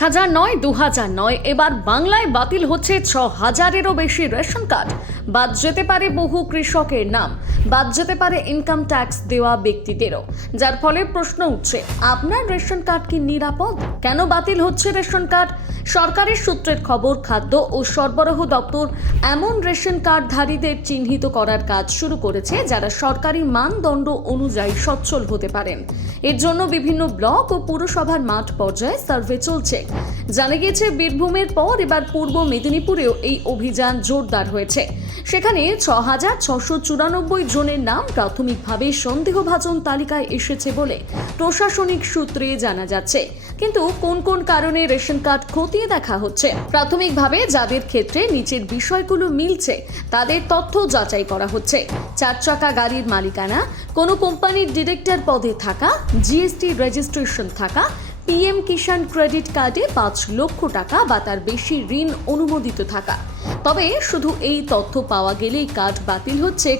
1000 নয় 2000 নয়, এবার বাংলায় বাতিল হচ্ছে 6000-এরও বেশি রেশন কার্ড। বাদ যেতে পারে বহু কৃষকের নাম, বাদ যেতে পারে ইনকাম ট্যাক্স দেওয়া ব্যক্তিদেরও, যার ফলে প্রশ্ন উঠছে, আপনার রেশন কার্ড কি নিরাপদ? কেন বাতিল হচ্ছে রেশন কার্ড? সরকারের সূত্রের খবর, খাদ্য ও সরবরাহ দপ্তর এমন রেশন কার্ডধারীদের চিহ্নিত করার কাজ শুরু করেছে যারা সরকারি মানদণ্ড অনুযায়ী সচ্ছল হতে পারেন। এর জন্য বিভিন্ন ব্লক ও পুরসভার মাঠ পর্যায়ে সার্ভে চলছে। জানা গিয়েছে, বীরভূমের পর এবার পূর্ব মেদিনীপুরেও এই অভিযান জোরদার হয়েছে। সেখানে 6694 জনের নাম প্রাথমিকভাবে সন্দেহভাজন তালিকায় এসেছে বলে প্রশাসনিক সূত্রে জানা যাচ্ছে। কিন্তু কোন কোন কারণে রেশন কার্ড খতিয়ে দেখা হচ্ছে? প্রাথমিকভাবে যাদের ক্ষেত্রে নিচের বিষয়গুলো মিলছে তাদের তথ্য যাচাই করা হচ্ছে। 4 চাকা গাড়ির মালিকানা, কোনো কোম্পানির ডিরেক্টর পদে থাকা, জিএসটি রেজিস্ট্রেশন থাকা, পিএম কিষাণ ক্রেডিট কার্ডে 5 লক্ষ টাকা বা তার বেশি ঋণ অনুমোদিত থাকা। তবে শুধু এই তথ্য পাওয়া গেলেই কার্ড বাতিল হচ্ছে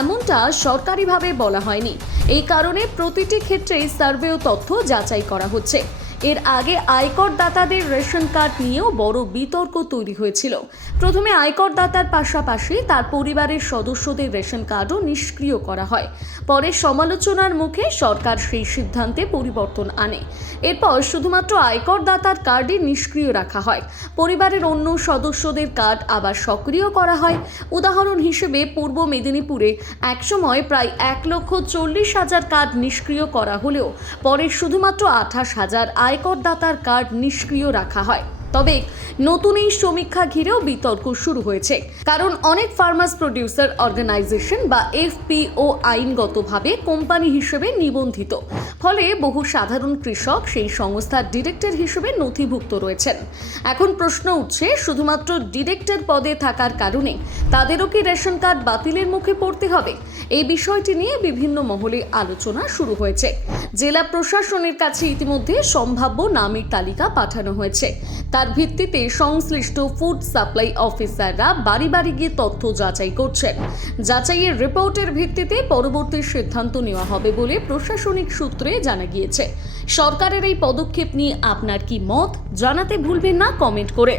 এমনটা সরকারিভাবে বলা হয়নি। এই কারণে প্রতিটি ক্ষেত্রেই সার্ভে ও তথ্য যাচাই করা হচ্ছে। এর আগে আয়কর দাতাদের রেশন কার্ড নিয়েও বড় বিতর্ক তৈরি হয়েছিল। প্রথমে আয়কর দাতার পাশাপাশি তার পরিবারের সদস্যদের রেশন কার্ডও নিষ্ক্রিয় করা হয়। পরে সমালোচনার মুখে সরকার সেই সিদ্ধান্তে পরিবর্তন আনে। এরপর শুধুমাত্র আয়কর দাতার কার্ডই নিষ্ক্রিয় রাখা হয়, পরিবারের অন্য সদস্যদের কার্ড আবার সক্রিয় করা হয়। উদাহরণ হিসেবে পূর্ব মেদিনীপুরে একসময় প্রায় 1,40,000 কার্ড নিষ্ক্রিয় করা হলেও পরে শুধুমাত্র 28,000 আয়কর দাতার কার্ড নিষ্ক্রিয় রাখা হয়। তবে নতুন এই সমীক্ষা ঘিরেও বিতর্ক শুরু হয়েছে, কারণ অনেক ফার্মার্স প্রডিউসার অর্গানাইজেশন বা এফপিও আইনগতভাবে কোম্পানি হিসেবে নিবন্ধিত। ফলে বহু সাধারণ কৃষক সেই সংস্থার ডিরেক্টর হিসেবে নথিভুক্ত রয়েছেন। এখন প্রশ্ন উঠছে, শুধুমাত্র ডিরেক্টর পদে থাকার কারণে তাদেরও কি রেশন কার্ড বাতিলের মুখে পড়তে হবে? এই বিষয়টি নিয়ে বিভিন্ন মহলে আলোচনা শুরু হয়েছে। জেলা প্রশাসনের কাছে ইতিমধ্যে সম্ভাব্য নামের তালিকা পাঠানো হয়েছে। তার ভিত্তিতে সংশ্লিষ্ট ফুড সাপ্লাই অফিসাররা বাড়ি বাড়ি গিয়ে তথ্য যাচাই করছেন। যাচাইয়ের রিপোর্টের ভিত্তিতে পরবর্তী সিদ্ধান্ত নেওয়া হবে বলে প্রশাসনিক সূত্রে জানা গিয়েছে। সরকারের এই পদক্ষেপ নিয়ে আপনার কি মত? জানাতে ভুলবেন না কমেন্ট করে।